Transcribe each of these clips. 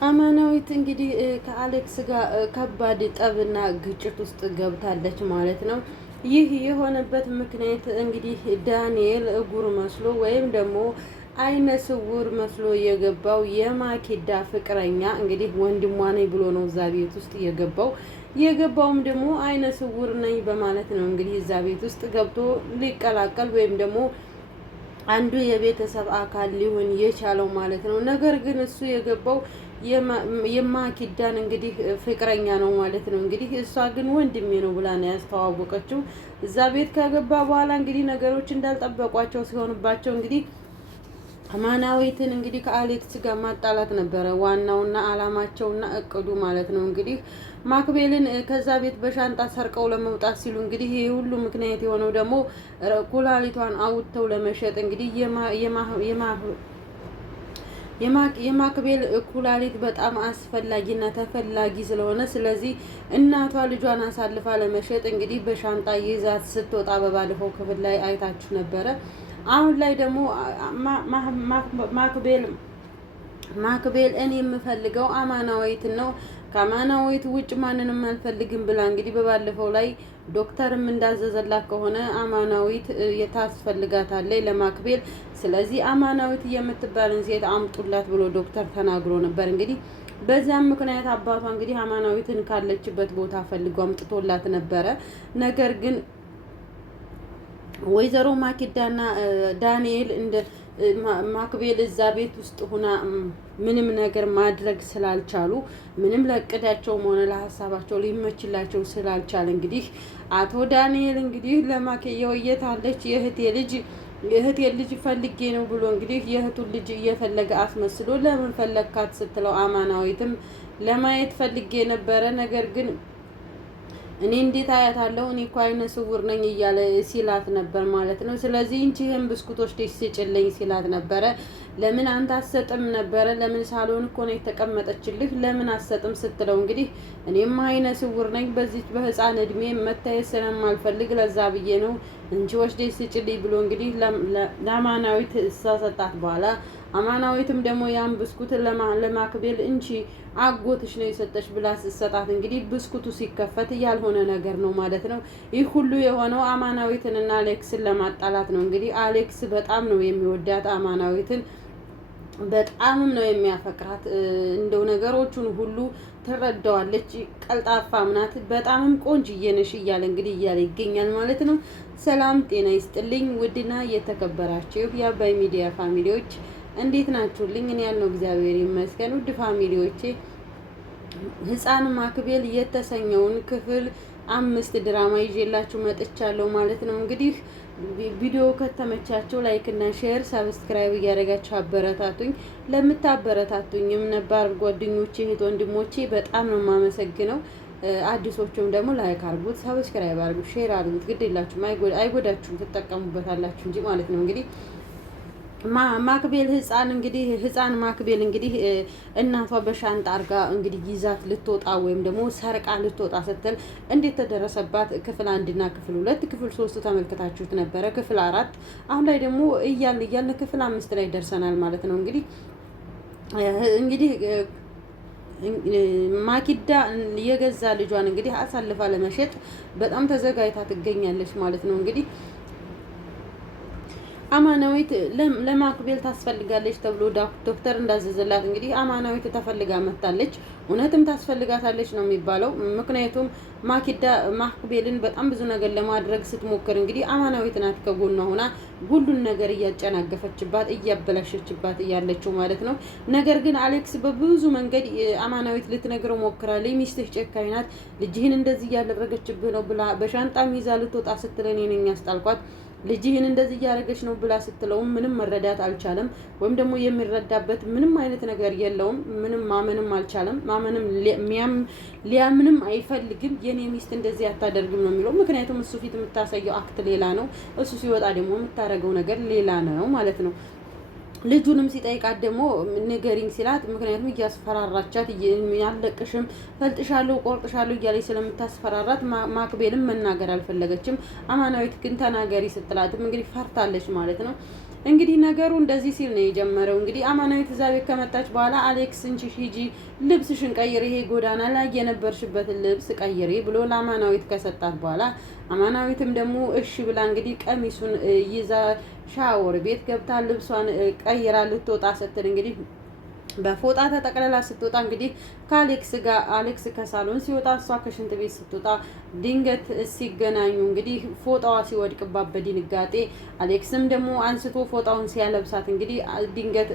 አማናዊት እንግዲህ ከአሌክስ ጋር ከባድ ጠብና ግጭት ውስጥ ገብታለች ማለት ነው። ይህ የሆነበት ምክንያት እንግዲህ ዳንኤል እጉር መስሎ ወይም ደግሞ አይነ ስውር መስሎ የገባው የማኪዳ ፍቅረኛ እንግዲህ ወንድሟ ነኝ ብሎ ነው እዛ ቤት ውስጥ የገባውም ደግሞ አይነ ስውር ነኝ በማለት ነው እንግዲህ እዛ ቤት ውስጥ ገብቶ ሊቀላቀል ወይም ደግሞ አንዱ የቤተሰብ አካል ሊሆን የቻለው ማለት ነው። ነገር ግን እሱ የገባው የማኪዳን እንግዲህ ፍቅረኛ ነው ማለት ነው። እንግዲህ እሷ ግን ወንድሜ ነው ብላ ነው ያስተዋወቀችው። እዛ ቤት ከገባ በኋላ እንግዲህ ነገሮች እንዳልጠበቋቸው ሲሆንባቸው እንግዲህ አማናዊትን እንግዲህ ከአሌክስ ጋር ማጣላት ነበረ ዋናውና አላማቸውና እቅዱ ማለት ነው። እንግዲህ ማክቤልን ከዛ ቤት በሻንጣ ሰርቀው ለመውጣት ሲሉ እንግዲህ ይህ ሁሉ ምክንያት የሆነው ደግሞ ኩላሊቷን አውጥተው ለመሸጥ እንግዲህ የማክቤል ኩላሊት በጣም አስፈላጊና ተፈላጊ ስለሆነ ስለዚህ እናቷ ልጇን አሳልፋ ለመሸጥ እንግዲህ በሻንጣ ይዛት ስትወጣ በባለፈው ክፍል ላይ አይታችሁ ነበረ። አሁን ላይ ደግሞ ማክቤል እኔ የምፈልገው አማናዊትን ነው ከአማናዊት ውጭ ማንንም አልፈልግም ብላ እንግዲህ በባለፈው ላይ ዶክተርም እንዳዘዘላት ከሆነ አማናዊት የታስፈልጋታለች ለማክቤል። ስለዚህ አማናዊት የምትባልን ሴት አምጡላት ብሎ ዶክተር ተናግሮ ነበር። እንግዲህ በዚያም ምክንያት አባቷ እንግዲህ አማናዊትን ካለችበት ቦታ ፈልጎ አምጥቶላት ነበረ። ነገር ግን ወይዘሮ ማኪዳና ዳንኤል እንደ ማክቤል እዛ ቤት ውስጥ ሁና ምንም ነገር ማድረግ ስላልቻሉ ምንም ለእቅዳቸውም ሆነ ለሀሳባቸው ሊመችላቸው ስላልቻለ እንግዲህ አቶ ዳንኤል እንግዲህ ለማክየው የታለች የእህቴ ልጅ ፈልጌ ነው ብሎ እንግዲህ የእህቱን ልጅ እየፈለገ አስመስሎ ለምን ፈለግካት ስትለው አማናዊትም ለማየት ፈልጌ ነበረ ነገር ግን እኔ እንዴት አያታለሁ እኔ እኮ አይነ ስውር ነኝ እያለ ሲላት ነበር ማለት ነው። ስለዚህ እንቺህም ብስኩቶች ደስ ሲጭልኝ ሲላት ነበረ። ለምን አንተ አሰጥም ነበረ ለምን ሳሎን እኮ ነው የተቀመጠችልህ ለምን አሰጥም ስትለው እንግዲህ እኔም አይነ ስውር ነኝ በዚህ በህፃን እድሜ መታየት ስለማልፈልግ ለዛ ብዬ ነው እንጂ ወስደሽ ስጭልኝ ብሎ እንግዲህ ለአማናዊት ሰጣት። በኋላ አማናዊትም ደግሞ ያን ብስኩት ለማክቤል እንቺ አጎትሽ ነው የሰጠሽ ብላ ስትሰጣት እንግዲህ ብስኩቱ ሲከፈት ያልሆነ ነገር ነው ማለት ነው። ይህ ሁሉ የሆነው አማናዊትንና አሌክስን ለማጣላት ነው። እንግዲህ አሌክስ በጣም ነው የሚወዳት አማናዊትን በጣምም ነው የሚያፈቅራት። እንደው ነገሮቹን ሁሉ ትረዳዋለች። ቀልጣፋም ናት። በጣምም ቆንጅዬ ነሽ እያለ እንግዲህ እያለ ይገኛል ማለት ነው። ሰላም ጤና ይስጥልኝ ውድና የተከበራችሁ የአባይ ሚዲያ ፋሚሊዎች እንዴት ናችሁልኝ? እኔ ያለው እግዚአብሔር ይመስገን። ውድ ፋሚሊዎቼ ህፃን ማክቤል የተሰኘውን ክፍል 5 ድራማ ይዤላችሁ መጥቻለሁ ማለት ነው። እንግዲህ ቪዲዮ ከተመቻችሁ ላይክ እና ሼር ሰብስክራይብ እያደረጋችሁ አበረታቱኝ። ለምታበረታቱኝም ነባር ጓደኞቼ እህት ወንድሞቼ በጣም ነው የማመሰግነው። አዲሶቹም ደግሞ ላይክ አድርጉት፣ ሰብስክራይብ አድርጉት፣ ሼር አድርጉት። ግድ የላችሁም አይጎዳችሁም፣ ትጠቀሙበታላችሁ እንጂ ማለት ነው። እንግዲህ ማክቤል ህፃን ማክቤል እንግዲህ እናቷ በሻንጣ አርጋ እንግዲህ ይዛት ልትወጣ ወይም ደግሞ ሰርቃ ልትወጣ ስትል እንዴት ተደረሰባት ክፍል 1 እና ክፍል 2 ክፍል 3 ተመልክታችሁት ነበረ። ክፍል 4 አሁን ላይ ደግሞ እያልን ክፍል 5 ላይ ደርሰናል ማለት ነው። እንግዲህ ማኪዳ የገዛ ልጇን እንግዲህ አሳልፋ ለመሸጥ በጣም ተዘጋጅታ ትገኛለች ማለት ነው። እንግዲህ አማናዊት ለማክቤል ታስፈልጋለች ተብሎ ዶክተር እንዳዘዘላት እንግዲህ አማናዊት ተፈልጋ መጣለች። እውነትም ታስፈልጋታለች ነው የሚባለው። ምክንያቱም ማክቤልን በጣም ብዙ ነገር ለማድረግ ስትሞክር እንግዲህ አማናዊት ናት ከጎኗ ሆና ሁሉን ነገር እያጨናገፈችባት እያበላሸችባት እያለችው ማለት ነው። ነገር ግን አሌክስ በብዙ መንገድ አማናዊት ልትነግረው ሞክራለች። ሚስትህ ጨካኝ ናት፣ ልጅህን እንደዚህ እያደረገችብህ ነው ብላ በሻንጣ ይዛ ልትወጣ ስትል እኔ ነኝ ያስጣልኳት ልጅህን እንደዚህ እያደረገች ነው ብላ ስትለውም ምንም መረዳት አልቻለም። ወይም ደግሞ የሚረዳበት ምንም አይነት ነገር የለውም። ምንም ማመንም አልቻለም። ማመንም ሊያምንም አይፈልግም። የኔ ሚስት እንደዚህ አታደርግም ነው የሚለው። ምክንያቱም እሱ ፊት የምታሳየው አክት ሌላ ነው፣ እሱ ሲወጣ ደግሞ የምታደርገው ነገር ሌላ ነው ማለት ነው። ልጁንም ሲጠይቃት ደግሞ ንገሪኝ ሲላት ምክንያቱም እያስፈራራቻት ያለቅሽም ፈልጥሻለሁ ቆርጥሻለሁ እያለች ስለምታስፈራራት ማክቤልም መናገር አልፈለገችም። አማናዊት ግን ተናገሪ ስትላትም እንግዲህ ፈርታለች ማለት ነው። እንግዲህ ነገሩ እንደዚህ ሲል ነው የጀመረው። እንግዲህ አማናዊት እዛ ቤት ከመጣች በኋላ አሌክስ እንቺ ሂጂ ልብስሽን ቀይሪ፣ ይሄ ጎዳና ላይ የነበርሽበትን ልብስ ቀይሪ ብሎ ለአማናዊት ከሰጣት በኋላ አማናዊትም ደግሞ እሺ ብላ እንግዲህ ቀሚሱን ይዛ ሻወር ቤት ገብታ ልብሷን ቀይራ ልትወጣ ስትል እንግዲህ በፎጣ ተጠቅልላ ስትወጣ እንግዲህ ከአሌክስ ጋር አሌክስ ከሳሎን ሲወጣ እሷ ከሽንት ቤት ስትወጣ ድንገት ሲገናኙ እንግዲህ ፎጣዋ ሲወድቅባት በድንጋጤ አሌክስም ደግሞ አንስቶ ፎጣውን ሲያለብሳት እንግዲህ ድንገት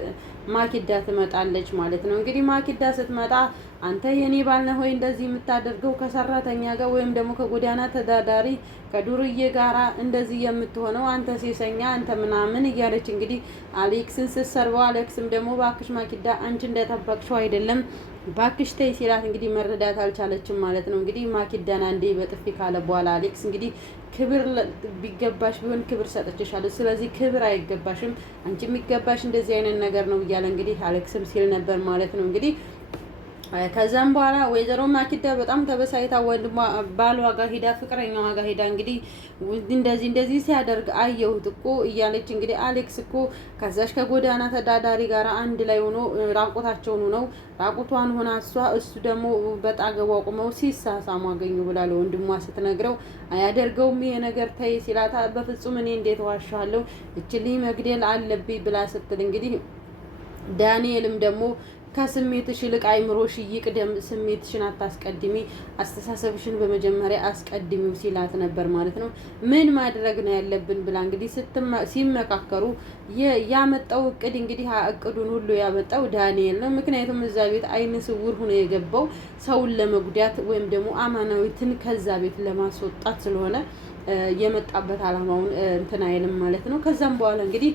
ማኪዳ ትመጣለች ማለት ነው። እንግዲህ ማኪዳ ስትመጣ አንተ የኔ ባል ነህ ወይ እንደዚህ የምታደርገው ከሰራተኛ ጋር ወይም ደግሞ ከጎዳና ተዳዳሪ ከዱርዬ ጋራ እንደዚህ የምትሆነው አንተ ሴሰኛ አንተ ምናምን እያለች እንግዲህ አሌክስን ስትሰርበው አሌክስም ደግሞ ባክሽ ማኪዳ አንቺ እንደጠበቅሽው አይደለም ባክሽ ተይ ሲላት እንግዲህ መረዳት አልቻለችም ማለት ነው። እንግዲህ ማኪዳን አንዴ በጥፊ ካለ በኋላ አሌክስ እንግዲህ ክብር ቢገባሽ ቢሆን ክብር ሰጥቼሻለሁ፣ ስለዚህ ክብር አይገባሽም፣ አንቺ የሚገባሽ እንደዚህ አይነት ነገር ነው እያለ እንግዲህ አሌክስም ሲል ነበር ማለት ነው። እንግዲህ ከዛም በኋላ ወይዘሮ ማኪዳ በጣም ተበሳይታ ወንድሟ ባሏ ጋር ሄዳ ፍቅረኛዋ ጋር ሄዳ እንግዲህ እንደዚህ ሲያደርግ አየሁት እኮ እያለች እንግዲህ አሌክስ እኮ ከዛሽ ከጎዳና ተዳዳሪ ጋር አንድ ላይ ሆኖ ራቁታቸውን ሆነው ራቁቷን ሆና እሱ ደግሞ በጣገቧ ቁመው ሲሳሳሙ አገኙ ብላ ለወንድሟ ስትነግረው አያደርገውም ይሄ ነገር ተይ ሲላታ በፍጹም እኔ እንዴት ዋሻለሁ እችልኝ መግደል አለብኝ ብላ ስትል እንግዲህ ዳንኤልም ደግሞ ከስሜትሽ ይልቅ አይምሮሽ ይቅደም፣ ስሜትሽን አታስቀድሚ፣ አስተሳሰብሽን በመጀመሪያ አስቀድሚው ሲላት ነበር ማለት ነው። ምን ማድረግ ነው ያለብን ብላ እንግዲህ ሲመካከሩ ያመጣው እቅድ እንግዲህ እቅዱን ሁሉ ያመጣው ዳንኤል ነው። ምክንያቱም እዛ ቤት አይነ ስውር ሆኖ የገባው ሰውን ለመጉዳት ወይም ደግሞ አማናዊትን ከዛ ቤት ለማስወጣት ስለሆነ የመጣበት አላማውን እንትን አይልም ማለት ነው። ከዛም በኋላ እንግዲህ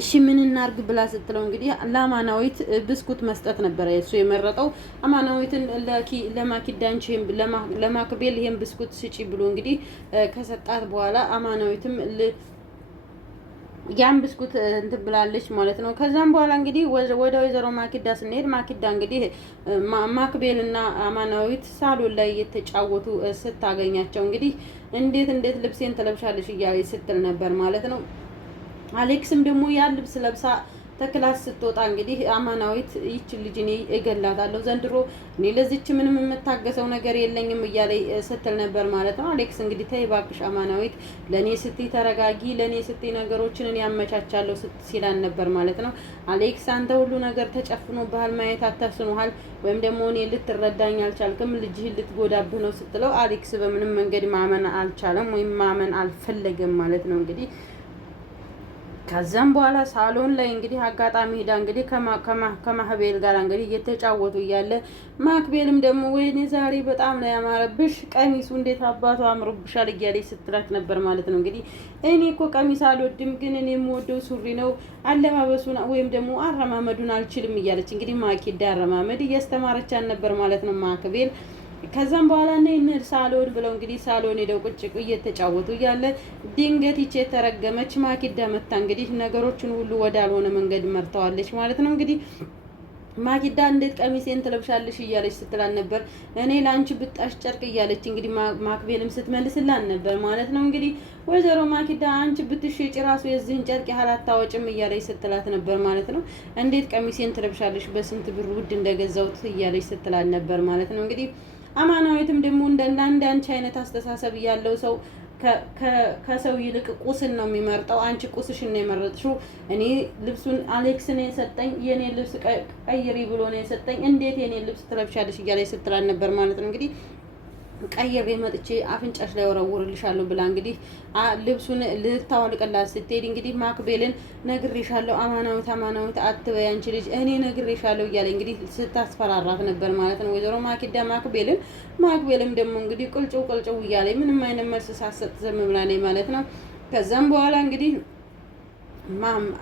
እሺ ምን እናርግ ብላ ስትለው እንግዲህ ለአማናዊት ብስኩት መስጠት ነበረ እሱ የመረጠው። አማናዊትን ለማኪዳንች ለማክቤል ይሄን ብስኩት ስጪ ብሎ እንግዲህ ከሰጣት በኋላ አማናዊትም ያን ብስኩት እንትን ብላለች ማለት ነው። ከዛም በኋላ እንግዲህ ወደ ወይዘሮ ማኪዳ ስንሄድ ማኪዳ እንግዲህ ማክቤልና አማናዊት ሳሎን ላይ እየተጫወቱ ስታገኛቸው እንግዲህ እንዴት ልብሴን ትለብሻለሽ እያለች ስትል ነበር ማለት ነው። አሌክስም ደግሞ ያን ልብስ ለብሳ ተክላስ ስትወጣ እንግዲህ አማናዊት ይች ልጅ እኔ እገላታለሁ ዘንድሮ እኔ ለዚች ምንም የምታገሰው ነገር የለኝም እያለ ስትል ነበር ማለት ነው። አሌክስ እንግዲህ ተይ እባክሽ አማናዊት ለእኔ ስትይ ተረጋጊ፣ ለእኔ ስትይ ነገሮችን እኔ ያመቻቻለሁ ሲላን ነበር ማለት ነው። አሌክስ አንተ ሁሉ ነገር ተጨፍኖብሃል፣ ማየት አታስኖሃል፣ ወይም ደግሞ እኔ ልትረዳኝ አልቻልክም፣ ልጅህን ልትጎዳብህ ነው ስትለው አሌክስ በምንም መንገድ ማመን አልቻለም ወይም ማመን አልፈለገም ማለት ነው። እንግዲህ ከዛም በኋላ ሳሎን ላይ እንግዲህ አጋጣሚ ሄዳ እንግዲህ ከማህቤል ጋር እንግዲህ እየተጫወቱ እያለ ማክቤልም ደግሞ ወይኔ ዛሬ በጣም ነው ያማረብሽ፣ ቀሚሱ እንዴት አባቱ አምሮብሻል እያለች ስትላት ነበር ማለት ነው። እንግዲህ እኔ እኮ ቀሚስ አልወድም፣ ግን እኔ የምወደው ሱሪ ነው፣ አለባበሱን ወይም ደግሞ አረማመዱን አልችልም እያለች እንግዲህ ማኪዳ አረማመድ እያስተማረቻን ነበር ማለት ነው ማክቤል። ከዛም በኋላ እንሂድ ሳሎን ብለው እንግዲህ ሳሎን ሄደው ቁጭ እየተጫወቱ እያለ ድንገት ይቺ የተረገመች ማኪዳ መታ እንግዲህ ነገሮችን ሁሉ ወዳልሆነ መንገድ መርተዋለች ማለት ነው። እንግዲህ ማኪዳ እንዴት ቀሚሴን ትለብሻለሽ እያለች ስትላን ነበር። እኔ ለአንቺ ብጣሽ ጨርቅ እያለች እንግዲህ ማክቤልም ስትመልስላን ነበር ማለት ነው። እንግዲህ ወይዘሮ ማኪዳ አንቺ ብትሸጪ ራሱ የዚህን ጨርቅ ያህል አታወጭም እያለች ስትላት ነበር ማለት ነው። እንዴት ቀሚሴን ትለብሻለሽ በስንት ብር ውድ እንደገዛውት እያለች ስትላን ነበር ማለት ነው። እንግዲህ አማናዊትም ደግሞ እንደ አንቺ አይነት አስተሳሰብ ያለው ሰው ከሰው ይልቅ ቁስን ነው የሚመርጠው። አንቺ ቁስሽን ነው የመረጥሽው። እኔ ልብሱን አሌክስ ነው የሰጠኝ፣ የኔ ልብስ ቀይሪ ብሎ ነው የሰጠኝ፣ እንዴት የኔ ልብስ ትለብሻለሽ እያለች ስትላል ነበር ማለት ነው። እንግዲህ ቀይሬ መጥቼ አፍንጫሽ ላይ ወረውርልሻለሁ ብላ እንግዲህ ልብሱን ልታወልቅላት ስትሄድ እንግዲህ ማክቤልን ነግሬሻለሁ፣ አማናዊት አትበይ አንቺ ልጅ እኔ ነግሬሻለሁ እያለ እንግዲህ ስታስፈራራት ነበር ማለት ነው ወይዘሮ ማኪዳ ማክቤልም ደግሞ እንግዲህ ቅልጭው እያለ ምንም አይነት መልስ ሳትሰጥ ዝም ብላ ነኝ ማለት ነው። ከዛም በኋላ እንግዲህ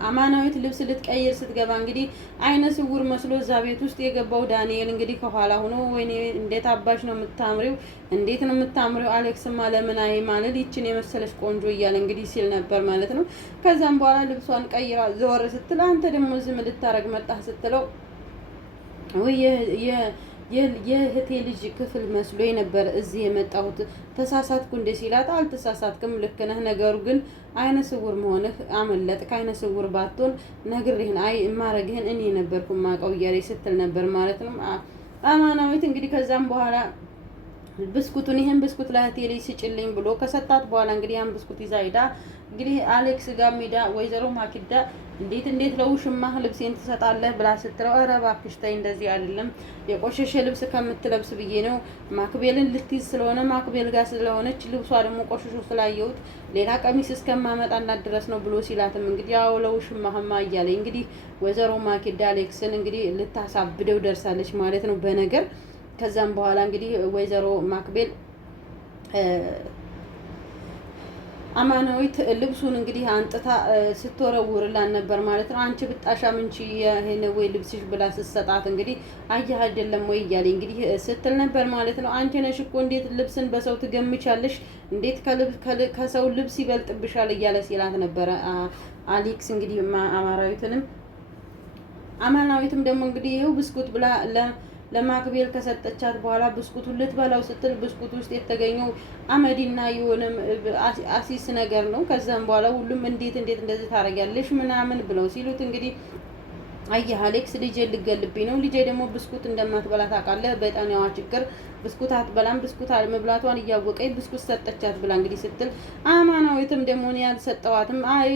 አማናዊት ልብስ ልትቀይር ስትገባ እንግዲህ አይነ ስውር መስሎ እዛ ቤት ውስጥ የገባው ዳንኤል እንግዲህ ከኋላ ሆኖ ወይኔ እንዴት አባሽ ነው የምታምሪው፣ እንዴት ነው የምታምሪው፣ አሌክስማ ለምን አይ ማለት ይችን የመሰለች ቆንጆ እያለ እንግዲህ ሲል ነበር ማለት ነው። ከዛም በኋላ ልብሷን ቀይራ ዘወር ስትል አንተ ደግሞ ዝም ልታረግ መጣህ ስትለው ወይ የእህቴ ልጅ ክፍል መስሎ ነበር እዚህ የመጣሁት ተሳሳትኩ እንደ ሲላት፣ አልተሳሳትክም፣ ልክ ነህ። ነገሩ ግን አይነ ስውር መሆንህ አመለጥክ። አይነ ስውር ባትሆን ነግሬህን ማረግህን እኔ ነበርኩ ማቀው እያለች ስትል ነበር ማለት ነው አማናዊት። እንግዲህ ከዛም በኋላ ብስኩቱን ይሄን ብስኩት ለእህቴ ልጅ ስጭልኝ ብሎ ከሰጣት በኋላ እንግዲህ ያን ብስኩት ይዛ ሄዳ እንግዲህ አሌክስ ጋር ሜዳ ወይዘሮ ማኪዳ እንዴት ለውሽማህ ልብሴን ትሰጣለህ ብላ ስትለው፣ ኧረ እባክሽ ተይ እንደዚህ አይደለም፣ የቆሸሸ ልብስ ከምትለብስ ብዬ ነው። ማክቤልን ልትይዝ ስለሆነ ማክቤል ጋር ስለሆነች ልብሷ ደግሞ ቆሽሾ ስላየሁት ሌላ ቀሚስ እስከማመጣላት ድረስ ነው ብሎ ሲላትም እንግዲህ ያው ለውሽማህማ እያለ እንግዲህ ወይዘሮ ማኪዳ አሌክስን እንግዲህ ልታሳብደው ደርሳለች ማለት ነው በነገር። ከዛም በኋላ እንግዲህ ወይዘሮ ማክቤል አማናዊት ልብሱን እንግዲህ አንጥታ ስትወረውርላን ነበር ማለት ነው። አንቺ ብጣሻ ምንቺ ይሄን ወይ ልብስሽ ብላ ስትሰጣት እንግዲህ አየህ አይደለም ወይ እያለ እንግዲህ ስትል ነበር ማለት ነው። አንቺ ነሽ እኮ እንዴት ልብስን በሰው ትገምቻለሽ? እንዴት ከሰው ልብስ ይበልጥብሻል? እያለ ሲላት ነበረ አሌክስ እንግዲህ አማናዊትም ደግሞ እንግዲህ ይኸው ብስኩት ብላ ለማክቤል ከሰጠቻት በኋላ ብስኩቱን ልትበላው ስትል ብስኩት ውስጥ የተገኘው አመዲና የሆነም አሲስ ነገር ነው። ከዛም በኋላ ሁሉም እንዴት እንደዚህ ታረጊያለሽ ምናምን ብለው ሲሉት እንግዲህ አየህ አሌክስ ልጄ ልገልብኝ ነው። ልጄ ደግሞ ብስኩት እንደማትበላ ታውቃለህ። በጤናዋ ችግር ብስኩት አትበላም። ብስኩት መብላቷን እያወቀኝ ብስኩት ሰጠቻት ብላ እንግዲህ ስትል አማናዊትም ደግሞ እኔ ያልሰጠዋትም አይ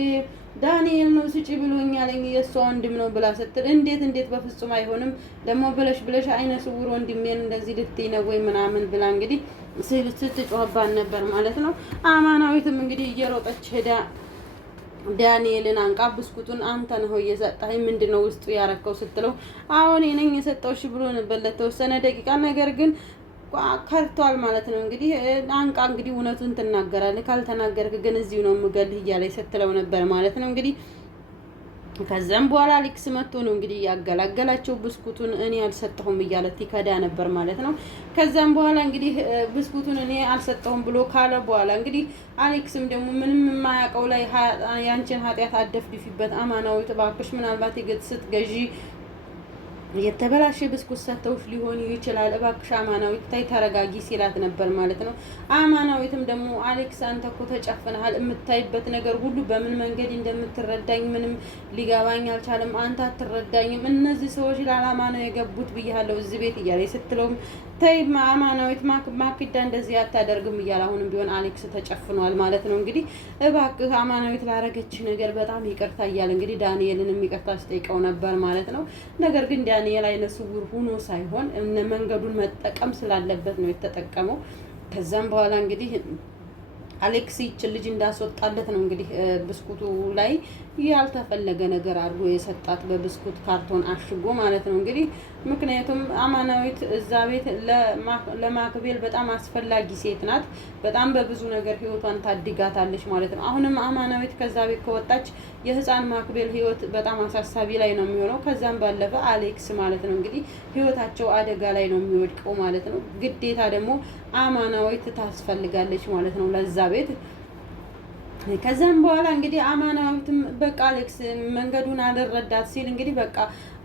ዳንኤል ነው ስጪ ብሎኛል የእሷ ወንድም ነው ብላ ስትል እንዴት በፍጹም አይሆንም ደግሞ ብለሽ አይነ ስውር ወንድሜን እንደዚህ ልትይ ነው ወይ ምናምን ብላ እንግዲህ ስትጮህባን ነበር ማለት ነው። አማናዊትም እንግዲህ እየሮጠች ሄዳ ዳንኤልን አንቃ ብስኩቱን አንተ ነህ እየሰጠኸኝ ምንድነው ውስጡ ያረከው ስትለው አሁን እኔ ነኝ የሰጠውሽ ብሎ ነበር ለተወሰነ ደቂቃ። ነገር ግን ከርቷል ማለት ነው። እንግዲህ አንቃ እንግዲህ እውነቱን ትናገራለህ፣ ካልተናገርክ ግን እዚሁ ነው የምገልህ እያለች ስትለው ነበር ማለት ነው እንግዲህ ከዛም በኋላ አሌክስ መጥቶ ነው እንግዲህ ያገላገላቸው ብስኩቱን እኔ አልሰጠሁም እያለ ይከዳ ነበር ማለት ነው። ከዛም በኋላ እንግዲህ ብስኩቱን እኔ አልሰጠሁም ብሎ ካለ በኋላ እንግዲህ አሌክስም ደግሞ ምንም የማያውቀው ላይ ያንቺን ኃጢአት አደፍድፊበት አማናዊት እባክሽ ምናልባት ስትገዢ የተበላሸ ብስኩት ሰጥተውሽ ሊሆን ይችላል፣ እባክሽ አማናዊት ታይ ተረጋጊ ሲላት ነበር ማለት ነው። አማናዊትም ደግሞ አሌክስ አንተ እኮ ተጨፍነሃል፣ የምታይበት ነገር ሁሉ በምን መንገድ እንደምትረዳኝ ምንም ሊገባኝ አልቻለም፣ አንተ አትረዳኝም፣ እነዚህ ሰዎች ለዓላማ ነው የገቡት ብያለሁ እዚህ ቤት እያለች ስትለውም ተይ አማናዊት ማክዳ እንደዚህ አታደርግም እያለ አሁንም ቢሆን አሌክስ ተጨፍኗል ማለት ነው። እንግዲህ እባክህ አማናዊት ላረገች ነገር በጣም ይቅርታ እያለ እንግዲህ ዳንኤልንም ይቅርታ ሲጠይቀው ነበር ማለት ነው። ነገር ግን ዳንኤል አይነ ስውር ሆኖ ሳይሆን መንገዱን መጠቀም ስላለበት ነው የተጠቀመው። ከዛም በኋላ እንግዲህ አሌክስ ይችን ልጅ እንዳስወጣለት ነው እንግዲህ ብስኩቱ ላይ ያልተፈለገ ነገር አድርጎ የሰጣት በብስኩት ካርቶን አሽጎ ማለት ነው እንግዲህ ምክንያቱም አማናዊት እዛ ቤት ለማክቤል በጣም አስፈላጊ ሴት ናት። በጣም በብዙ ነገር ህይወቷን ታድጋታለች ማለት ነው። አሁንም አማናዊት ከዛ ቤት ከወጣች የህፃን ማክቤል ህይወት በጣም አሳሳቢ ላይ ነው የሚሆነው። ከዛም ባለፈ አሌክስ ማለት ነው እንግዲህ ህይወታቸው አደጋ ላይ ነው የሚወድቀው ማለት ነው። ግዴታ ደግሞ አማናዊት ታስፈልጋለች ማለት ነው ለዛ ቤት። ከዛም በኋላ እንግዲህ አማናዊትም በቃ አሌክስ መንገዱን አልረዳት ሲል እንግዲህ በቃ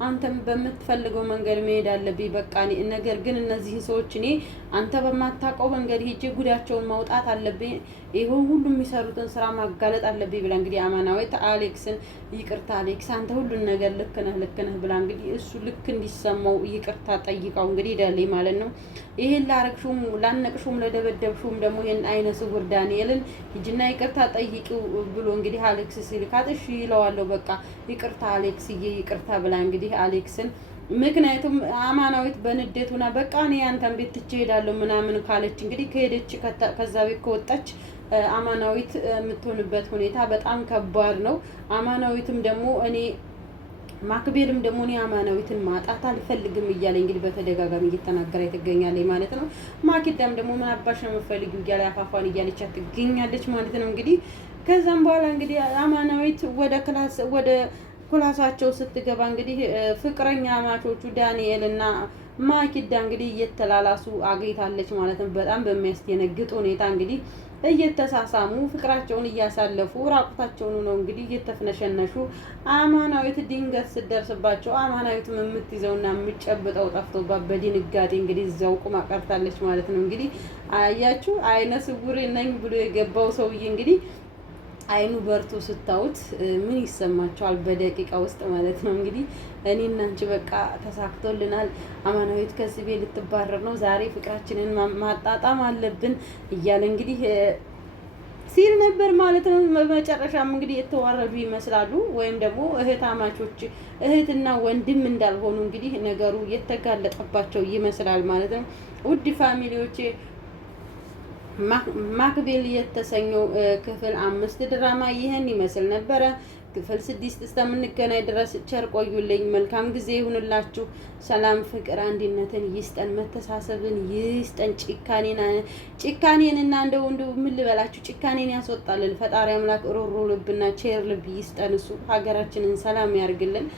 አንተም በምትፈልገው መንገድ መሄድ አለብኝ በቃ ነገር ግን እነዚህ ሰዎች እኔ አንተ በማታውቀው መንገድ ሄጄ ጉዳቸውን ማውጣት አለብኝ፣ ይሄን ሁሉ የሚሰሩትን ስራ ማጋለጥ አለብኝ ብላ እንግዲህ አማናዊት አሌክስን ይቅርታ አሌክስ አንተ ሁሉን ነገር ልክ ነህ ብላ እንግዲህ እሱ ልክ እንዲሰማው ይቅርታ ጠይቃው እንግዲህ ደለይ ማለት ነው። ይሄን ላረግሹም ላነቅሹም ለደበደብሹም ደግሞ ይሄን አይነ ስውር ዳንኤልን ሂጂና ይቅርታ ጠይቂው ብሎ እንግዲህ አሌክስ ሲልካት እሺ ይለዋለሁ በቃ ይቅርታ አሌክስዬ ይቅርታ ብላ እንግዲህ አሌክስን ምክንያቱም አማናዊት በንዴቱና በቃ እኔ አንተን ቤት ትቼ እሄዳለሁ ምናምን ካለች እንግዲህ ከሄደች ከዛ ቤት ከወጣች አማናዊት የምትሆንበት ሁኔታ በጣም ከባድ ነው። አማናዊትም ደግሞ ማክቤልም ደግሞ እኔ አማናዊትን ማጣት አልፈልግም እያለ እንግዲህ በተደጋጋሚ እየተናገረ ትገኛለች ማለት ነው። ማኪዳም ደግሞ ምን አባሽ ነው የምፈልጊው እያለ አፋፏን እያለቻት ትገኛለች ማለት ነው። እንግዲህ ከዛም በኋላ እንግዲህ አማናዊት ወደ ክላሳቸው ስትገባ እንግዲህ ፍቅረኛ ማቾቹ ዳንኤል እና ማኪዳ እንግዲህ እየተላላሱ አግኝታለች ማለት ነው። በጣም በሚያስደነግጥ ሁኔታ እንግዲህ እየተሳሳሙ ፍቅራቸውን እያሳለፉ ራቁታቸውን ነው እንግዲህ እየተፍነሸነሹ አማናዊት ድንገት ስትደርስባቸው አማናዊትም የምትይዘውና የምትጨብጠው ጠፍቶባት በድንጋጤ እንግዲህ እዛው ቁማ ቀርታለች ማለት ነው። እንግዲህ አያችሁ አይነ ስውር ነኝ ብሎ የገባው ሰውዬ እንግዲህ አይኑ በርቶ ስታዩት ምን ይሰማቸዋል? በደቂቃ ውስጥ ማለት ነው። እንግዲህ እኔና አንቺ በቃ ተሳክቶልናል፣ አማናዊት ከዚህ ቤት ልትባረር ነው፣ ዛሬ ፍቅራችንን ማጣጣም አለብን እያለ እንግዲህ ሲል ነበር ማለት ነው። በመጨረሻም እንግዲህ የተዋረዱ ይመስላሉ፣ ወይም ደግሞ እህታማቾች እህትና ወንድም እንዳልሆኑ እንግዲህ ነገሩ የተጋለጠባቸው ይመስላል ማለት ነው። ውድ ፋሚሊዎቼ ማክቤል የተሰኘው ክፍል 5 ድራማ ይህን ይመስል ነበረ። ክፍል 6 እስከምንገናኝ ድረስ ቸር ቆዩልኝ። መልካም ጊዜ ይሁንላችሁ። ሰላም፣ ፍቅር፣ አንድነትን ይስጠን፣ መተሳሰብን ይስጠን። ጭካኔንና እንደው ምን ልበላችሁ ጭካኔን ያስወጣልን ፈጣሪ አምላክ ሮሮ ልብና ቸር ልብ ይስጠን። እሱ ሀገራችንን ሰላም ያርግልን።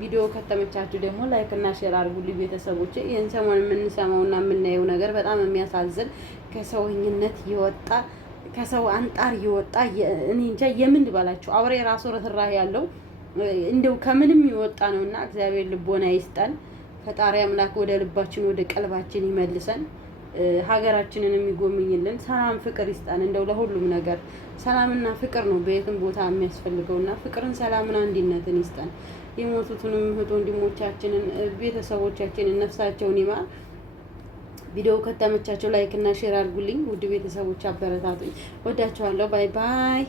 ቪዲዮ ከተመቻችሁ ደግሞ ላይክ እና ሼር አድርጉልኝ ቤተሰቦቼ። ይህን ሰሞን የምንሰማውና የምናየው ነገር በጣም የሚያሳዝን ከሰውኝነት የወጣ ከሰው አንጣር የወጣ እኔ እንጃ የምን ባላችሁ አውሬ ራሱ ርህራሄ ያለው እንደው ከምንም የወጣ ነውና እግዚአብሔር ልቦና ይስጠን። ፈጣሪ አምላክ ወደ ልባችን ወደ ቀልባችን ይመልሰን። ሀገራችንን የሚጎምኝልን ሰላም ፍቅር ይስጠን። እንደው ለሁሉም ነገር ሰላምና ፍቅር ነው በየትም ቦታ የሚያስፈልገውና ፍቅርን፣ ሰላምን፣ አንድነትን ይስጠን። የሞቱትንም እህት ወንድሞቻችንን ቤተሰቦቻችንን ነፍሳቸውን ይማር። ቪዲዮ ከተመቻቸው ላይክ እና ሼር አድርጉልኝ። ውድ ቤተሰቦች አበረታቱኝ። ወዳቸዋለሁ። ባይ ባይ።